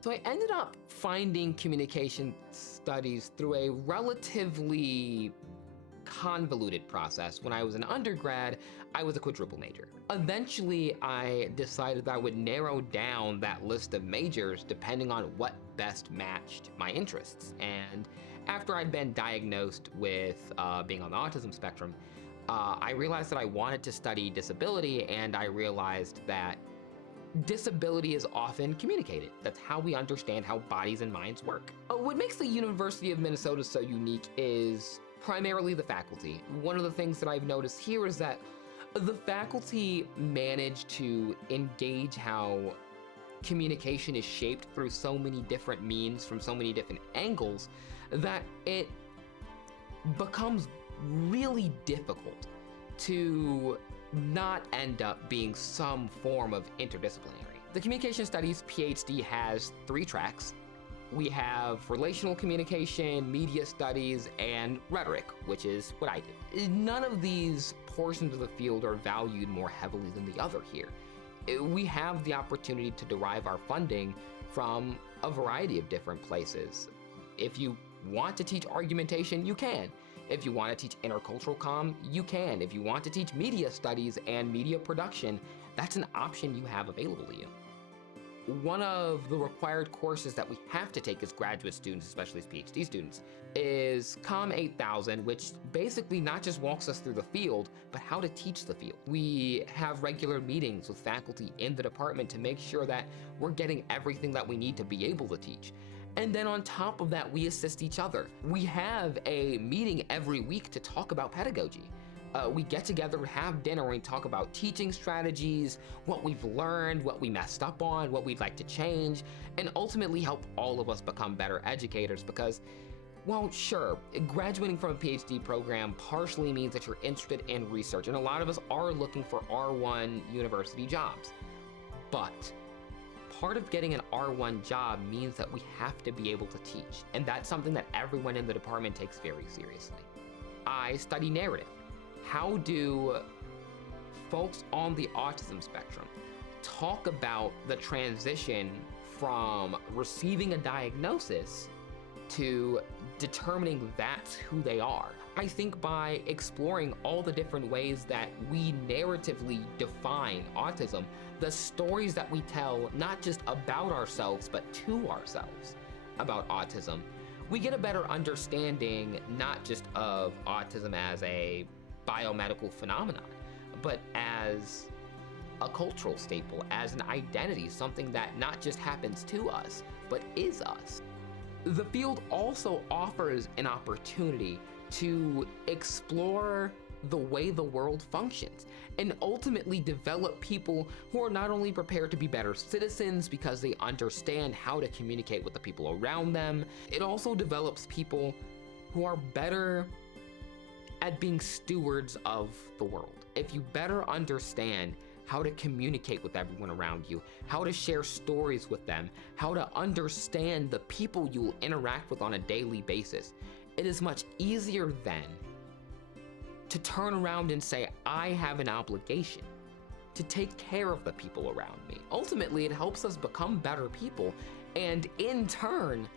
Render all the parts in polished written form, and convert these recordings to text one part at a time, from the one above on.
So I ended up finding communication studies through a relatively convoluted process. When I was an undergrad, I was a quadruple major. Eventually, I decided that I would narrow down that list of majors depending on what best matched my interests. And after I'd been diagnosed with being on the autism spectrum, I realized that I wanted to study disability, and I realized that disability is often communicated. That's how we understand how bodies and minds work. What makes the University of Minnesota so unique is primarily the faculty. One of the things that I've noticed here is that the faculty manage to engage how communication is shaped through so many different means, from so many different angles, that it becomes really difficult to not end up being some form of interdisciplinary. The Communication Studies PhD has 3 tracks. We have relational communication, media studies, and rhetoric, which is what I do. None of these portions of the field are valued more heavily than the other here. We have the opportunity to derive our funding from a variety of different places. If you want to teach argumentation, you can. If you want to teach intercultural comm, you can. If you want to teach media studies and media production, that's an option you have available to you. One of the required courses that we have to take as graduate students, especially as PhD students, is COM 8000, which basically not just walks us through the field, but how to teach the field. We have regular meetings with faculty in the department to make sure that we're getting everything that we need to be able to teach. And then on top of that, we assist each other. We have a meeting every week to talk about pedagogy. We get together, have dinner, and talk about teaching strategies, what we've learned, what we messed up on, what we'd like to change, and ultimately help all of us become better educators because, well, sure, graduating from a PhD program partially means that you're interested in research, and a lot of us are looking for R1 university jobs. But part of getting an R1 job means that we have to be able to teach, and that's something that everyone in the department takes very seriously. I study narrative. How do folks on the autism spectrum talk about the transition from receiving a diagnosis to determining that's who they are? I think by exploring all the different ways that we narratively define autism, the stories that we tell, not just about ourselves, but to ourselves about autism, we get a better understanding not just of autism as a biomedical phenomenon, but as a cultural staple, as an identity, something that not just happens to us, but is us. The field also offers an opportunity to explore the way the world functions and ultimately develop people who are not only prepared to be better citizens because they understand how to communicate with the people around them, it also develops people who are better at being stewards of the world. If you better understand how to communicate with everyone around you, how to share stories with them, how to understand the people you will interact with on a daily basis, it is much easier then to turn around and say, I have an obligation to take care of the people around me. Ultimately, it helps us become better people, and in turn,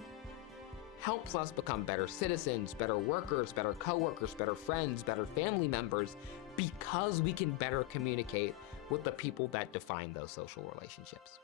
helps us become better citizens, better workers, better coworkers, better friends, better family members, because we can better communicate with the people that define those social relationships.